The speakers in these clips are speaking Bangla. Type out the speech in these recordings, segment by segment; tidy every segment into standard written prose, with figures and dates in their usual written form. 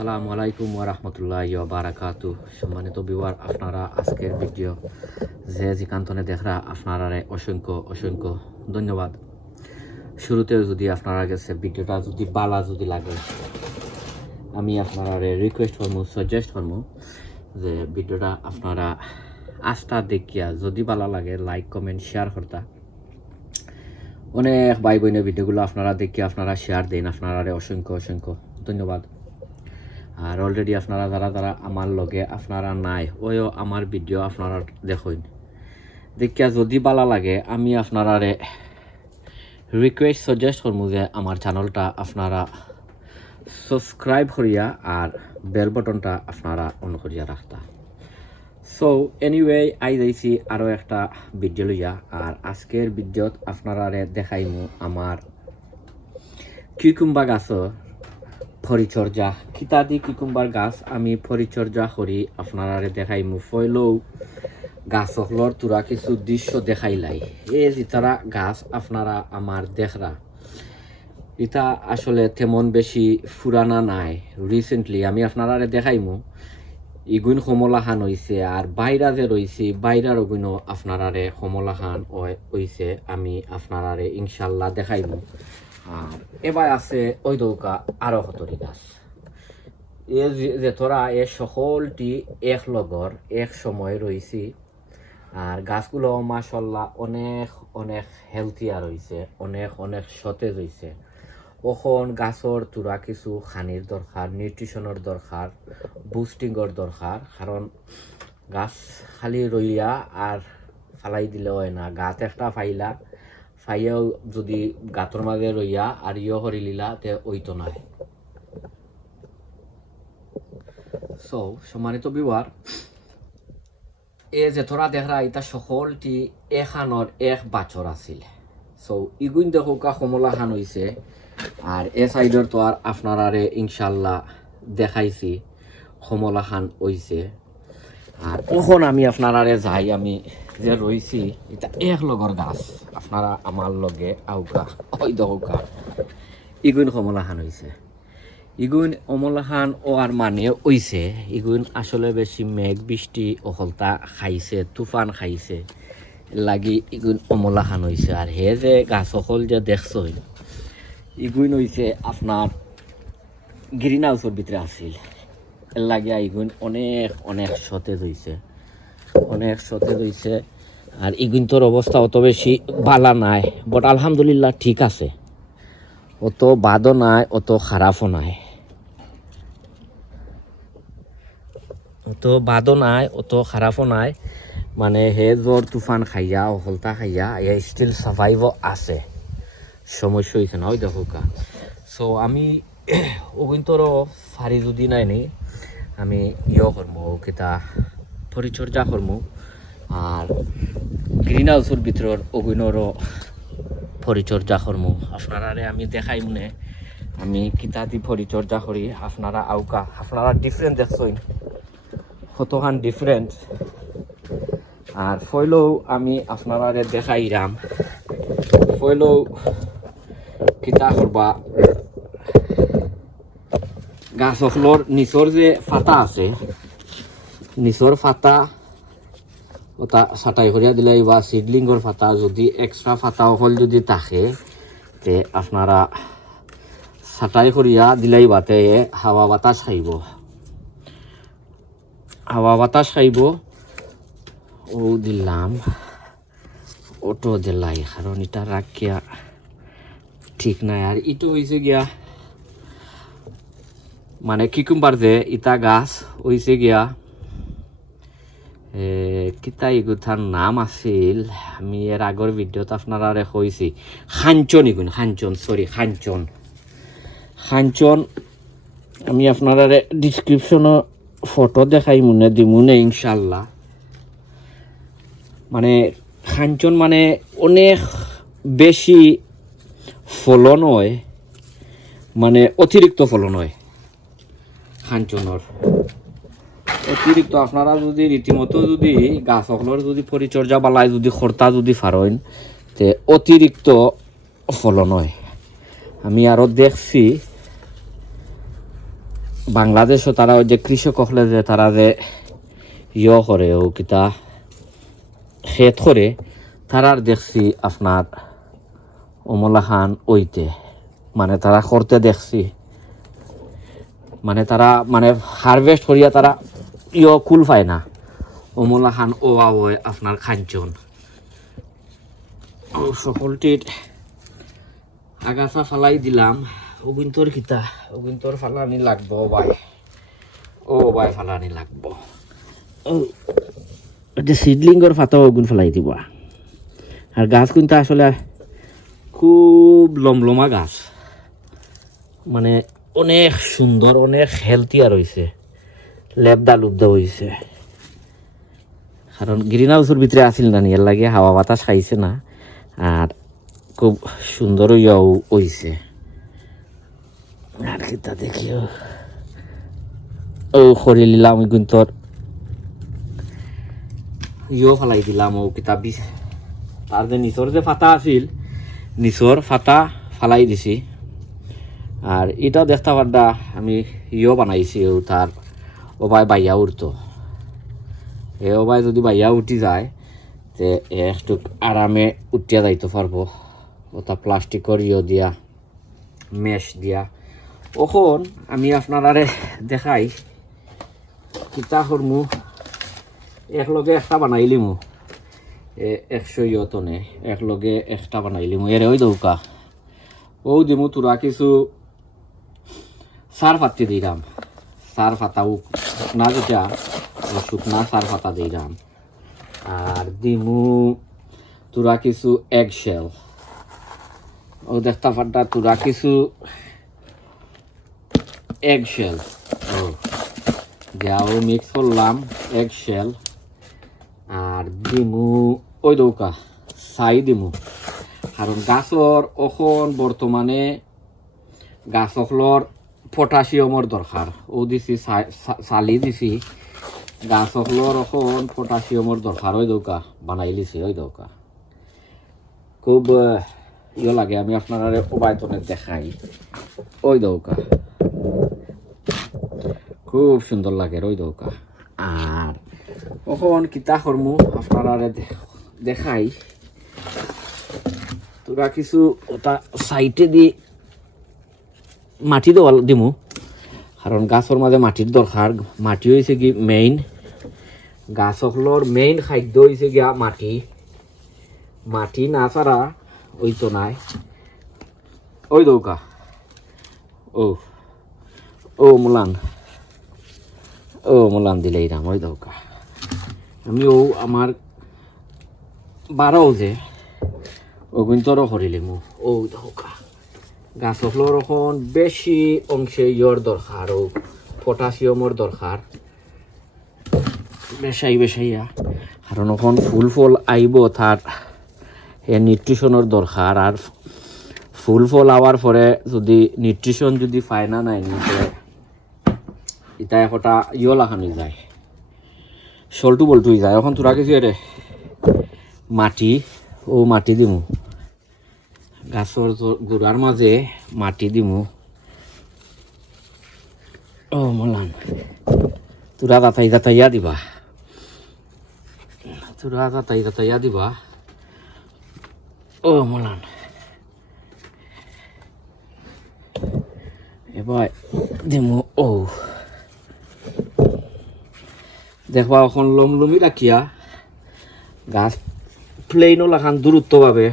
আসসালামু আলাইকুম ওয়া রাহমাতুল্লাহি ওয়া বারাকাতুহু। সম্মানিত ভিউয়ার, আপনারা আজকের ভিডিও যে যেখানে দেখরা আপনারা অসংখ্য অসংখ্য ধন্যবাদ। শুরুতেও যদি আপনারা কাছে ভিডিওটা যদি ভালো যদি লাগে, আমি আপনারা রিকোয়েস্ট করবো, সাজেস্ট করবো যে ভিডিওটা আপনারা আস্থা দেখিয়া যদি ভালো লাগে লাইক কমেন্ট শেয়ার করতা। অনেক ভাই বোনের ভিডিওগুলো আপনারা দেখিয়ে আপনারা শেয়ার দেন, আপনারা অসংখ্য অসংখ্য ধন্যবাদ। আর অলরেডি আপনারা যারা আমার লগে আপনারা নাই ওইও আমার ভিডিও আপনারা দেখুন, দেখিয়া যদি ভালো লাগে আমি আপনারা রিকোয়েস্ট সাজেস্ট করবো যে আমার চ্যানেলটা আপনারা সাবস্ক্রাইব করিয়া আর বেল বটনটা আপনারা অন করিয়া রাখতা। সো এনিওয়ে আই যাইছি আরও একটা ভিডিও লইয়া। আর আজকের ভিডিওত আপনারা দেখাইমু আমার কিউকুম্বা গাছর পরিচর্যা, কিতাদি কিকুম্বার গাছ আমি পরিচর্যা করি আপনারা দেখাইমু। ফইলেও গাছগুলোর তোরা কিছু দৃশ্য দেখাইলাই। এই যেতারা গাছ আপনারা আমার দেখরা, এটা আসলে তেমন বেশি ফুরানা নাই, রিসেন্টলি আমি আপনারা দেখাইমু। ইগুন কমলাখান হয়েছে আর বাইরা যে রয়েছে বাইরার ওগুলো আপনারা কমলাখান হয়েছে, আমি আপনারা ইনশাল্লাহ দেখাইমু। আর এবার আছে ওই দৌকা আরো হতরি গাছ, এ যে তোরা এ সকলটি এক লগর এক সময় রয়েছে। আর গাছগুলো মাশাল্লাহ অনেক অনেক হেলথিয়া রয়েছে, অনেক অনেক সতেজ হয়েছে। ওখন গাছর তোরা কিছু খানির দরকার, নিউট্রিশনের দরকার, বুস্টিংয়ের দরকার। কারণ গাছ খালি রইয়া আর ফালাই দিলে হয় না, গাছ একটা ফাইয়াও যদি গাতর মাঝে রইয়া আর ইয়ে করি লিলা তে ওইতো নাই। সো সম্মানিত ভিউয়ার, এ যে তোরা দেখরা এটা সকলটি এখানোর এক বাছর আছিল। সো ইগুন দেখো কা কমলা খান হয়েছে। আর এ সাইডের তো আর আপনারা ইনশাল্লাহ দেখাইছি কমলা খান হয়েছে। আর ওখন আমি আপনারা যাই, আমি যে রয়েছি এটা এক লগর গাছ আপনারা আমার লগে আউকা ওই দৌকা ইগুন কমলা খান হয়েছে। ইগুন কমলা খান ও আর মানে হইছে ইগুন আসলে বেশি মেঘ বৃষ্টি অহলতা খাইছে, তুফান খাইছে লাগি ইগুন কমলা খান হয়েছে। আর হে যে গাছ অকল যে দেখছ ইগুন হয়েছে আপনার গ্রিন হাউসের ভিতরে আছিল, এর লাগিয়া ইগুন অনেক অনেক সতেজ হয়েছে, অনেক সতেজ হয়েছে। আর ইগুন তোর অবস্থা অত বেশি ভালো নাই, বাট আলহামদুলিল্লাহ ঠিক আছে, অত বাদও নাই অত খারাপও নাই, অত বাদও নাই অত খারাপও নাই। মানে হে জ্বর তুফান খাইয়া অহলতা খাইয়া এ স্টিল সার্ভাইভও আছে, সমস্যা হয়েছে না ওই দেখো কা। সো আমি ওগুন তোরও ফারি যদি নাই নি আমি ইয়ে করবো কিতা পরিচর্যা করবো। আর গ্রিন হাউসের ভিতর ওগুনরও পরিচর্যা করবো আপনারা আমি দেখাই মনে আমি কিতা দি পরিচর্যা করি। আপনারা আউকা আপনারা ডিফারেন্ট দেখছেন কতখান ডিফারেন্ট। আর ফইলেও আমি আপনারা দেখাইরাম, ফইলেও কিতা করবা গাছগুলোর নিচর যে ফাতা আছে, নিচর ফাতা ওটা ছাটাই করিয়া দিলে বা সিডলিংয়ের ফাতা যদি এক্সট্রা ফাতা হল যদি থাকে তে আপনারা ছাটাই করিয়া দিলাই বাতে হাওয়া বাতাস খাইব, হাওয়া বাতাস খাইব। ও দিলাম ওটো দিলাই, কারণ এটা রাখিয়া ঠিক নাই। আর ইটো হয়েছে গিয়া মানে কিকুম্বার যে ইটা গাছ হয়েছে গিয়া কিতা ইগুথার নাম আছিল, আমি এর আগর ভিডিওতে আপনারা কইছি খাঞ্চন, ইগুন খাঞ্চন, সরি খাঞ্চন, খাঞ্চন। আমি আপনারা ডিসক্রিপশনও ফটো দেখাই মনে দিমুনে ইনশাল্লাহ। মানে খাঞ্চন মানে অনেক বেশি ফলন হয়, মানে অতিরিক্ত ফলন হয় খাঞ্চনের অতিরিক্ত। আপনারা যদি রীতিমতো যদি গাছগুলোর যদি পরিচর্যা বালাই যদি খরতা যদি ফারেন তে অতিরিক্ত ফলন হয়। আমি আরও দেখছি বাংলাদেশও তারা ওই যে কৃষক হলে যে তারা যে করে ও কিতা ক্ষেত করে তারার দেখছি আপনার অমলাখান ওইতে মানে তারা করতে দেখছি মানে তারা মানে হারভেস্ট করিয়া তারা কুল পায় না অমলাখান ওয়া ওয় আপনার খাঞ্চন সকলটির আগাছা ফালাই দিলাম অগুন্তর কিতা অগুন্তর ফালানি লাগবো ভাই ফালানি লাগবো সিডলিঙ্গর ফাতা অগুন ফেলাই দিব আর গাছ কিন্তু আসলে খুব লমলমা গাছ মানে অনেক সুন্দর অনেক হেলথি আর হয়েছে লেবদা লুবদা হয়েছে কারণ গ্রিন হাউসের ভিতরে আসিল না এর লাগে হাওয়া বাতাস খাইছে না আর খুব সুন্দর ইয়াও হয়েছে আর কিতা দেখিও ও খরি নিলাম ওই কিন্তু ফেলাই দিলাম ও কিতাব তার যে নিচর যে ফাতা আছিল নিচর ফাতা ফালাই দিছি আর এটাও দেখতে পারদা আমি বানাইছি ও তার ওবাই বাইয়া উঠতো ওবাই যদি বাইয়া উঠি যায় তে একটু আরামে উঠিয়া যাইতে পারবো ওটা প্লাস্টিকর দিয়া মেশ দিয়া ওখন আমি আপনারারে দেখাই কিতা করমু একলগে একটা বানাইলিমু 100 টনে একলগে একটা বানাইলিমু এর ওই দৌকা ও দিমু তোরা কিছু সার পাতি দিলাম সার পাতাও শুকনা যেটা শুকনা সার পাতা দিলাম আর দিমু তোরা কিছু এগশেল ও দেখতে পারটা তোরা কিছু এগশেল ও দেওয়া মিক্স করলাম এগশেল আর দিমু ওই দৌকা ছাই দিমু কারণ গাছর এখন বর্তমানে গাছকলর পটাশিয়ামর দরকার ও দিছি চালি দিছি গাছকলর এখন পটাশিয়ামর দরকার ওই দৌকা বানাই লিছি ওই দৌকা খুব লাগে আমি আপনারা ওবায়তনে দেখাই ওই দৌকা খুব সুন্দর লাগে ওই দৌকা আর ওখন কিতা করমু আপনারা দেখাই তোরা কিছু ওটা সাইটে দি মাটি দেওয়া দিমু কারণ গাছর মাঝে মাটির দরকার মাটি হয়েছে কি মেইন গাছকলর মেইন খাদ্য হয়েছে গিয়া মাটি না ছাড়া ওই তো নাই ওই দৌকা ও মোলান দিলেই নাম ওই দৌকা আমি আমার বারো যে অগুন্তরও করিলিমু ও দৌকা গাছকলর এখন বেশি অংশে দরকার ও পটাশিয়ামর দরকার বেশাইয়া কারণ এখন ফুল ফল আইব তার নিউট্রিশনের দরকার আর ফুল ফল আওয়ার পরে যদি নিউট্রিশন যদি পায় না নাই নিতে এটা একটা লাগানো যায় সল্টু বল্টুই যায় এখন তোরা কিছু রে মাটি দিমু গাছর গোড়ার মাঝে মাটি দিমু মলান তোরা যাতাইয়া দিবা মলান এবার দিমু দেখবা এখন লমলমি রাখিয়া গাছ প্লেইনও লাখান দূরত্বভাবে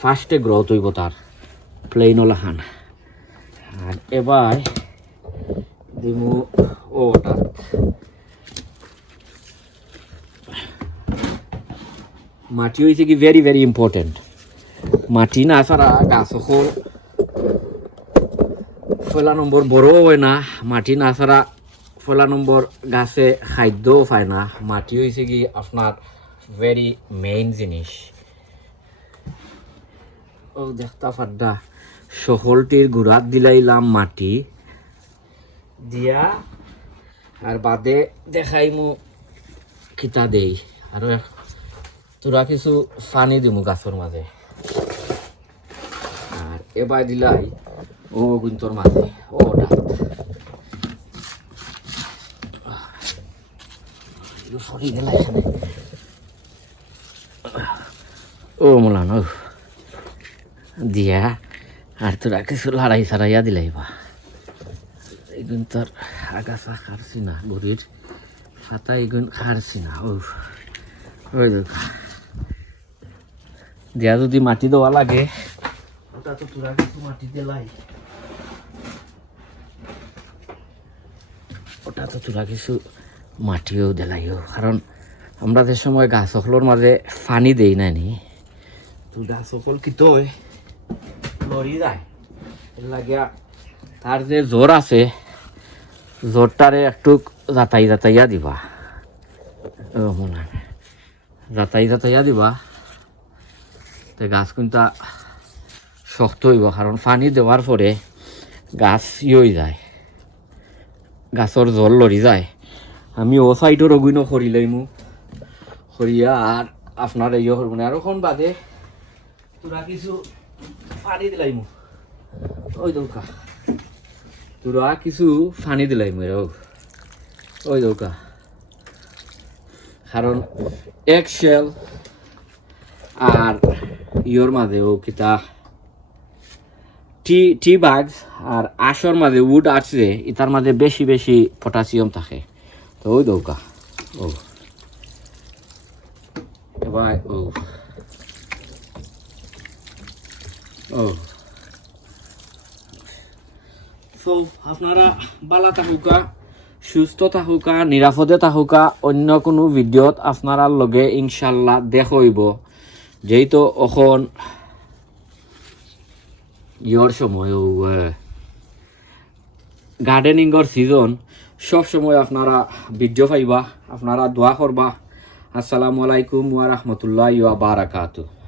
ফার্স্টে গ্রোথ হইব তার প্লেইনও লাখান আর এবার দিমু ওটা মাটি হয়েছে কি ভেরি ভেরি ইম্পর্টেন্ট মাটি না ছাড়া গাছ এখন পয়লা নম্বর বড়ও হয় না মাটি না ছাড়া পয়লা নম্বর গাছে খাদ্যও পায় না মাটি হয়েছে কি আপনার ভেরি মেইন জিনিস ও দেখতা ফাড্ডা সকলটির গুড়াত দিলাইলাম মাটি দিয়া আর বাদে দেখাইমু খিতা দেই আর তোরা কিছু পানি দিমু গাছের মাঝে আর এবার দিলাই ও গুন্তর মাঝে ওটা একটু সরি গেল এখানে ও মোলান ও দিয়া আর তোরা কিছু লড়াই ছাড়াইয়া দিলাইবা এগুন তোর আগাছা খারছি না গরুর ফাতা এগুন খারছি না ও ওই দেখা দিয়া যদি মাটি দেওয়া লাগে ওটা তো তোরা কিছু মাটি দিলাই ওটা তো তোরা কিছু মাটিও দিলাইও কারণ আমরা যে সময় গাছ সকলের মাঝে পানি দেই না নি তো গাছ সকল কি তো লড়ি যায় লাগিয়া তার যে জোর আছে জোরটারে একটু যাতাইয়া দিবা ও মনে যাতাইয়া দিবা তো গাছ কিন্তু শক্ত হইব কারণ পানি দেওয়ার পরে গাছ হয়ে যায় গাছর জল লড়ি যায় আমি ও সাইডের অগুইন করি লইমু করিয়া আর আপনার ইয়ে করবো না আর ওখান বাদে তোরা কিছু পানি দিলাইমু ওই দৌকা তোরা কিছু পানি দিলাইমু ওই দৌকা কারণ এক শেল আর ইয়োর মাঝে ও কিতা টি বাগস আর আশর মাঝে উড আছে এটার মাঝে বেশি বেশি পটাশিয়াম থাকে তো ওই দৌকা ও এবার ও ও সো আপনারা বালা থাকুকা সুস্থ থাকুকা নিরাপদে থাকুকা অন্য কোনো ভিডিওত আপনারা লগে ইনশাল্লাহ দেখইব যেহেতু এখন ইয়র সময় গার্ডেনিংয়ের সিজন সব সময় আপনারা ভিডিও পাইবা আপনারা দোয়া করবা আসসালামু আলাইকুম ওয়া রাহমাতুল্লাহি ওয়া বারাকাতুহু।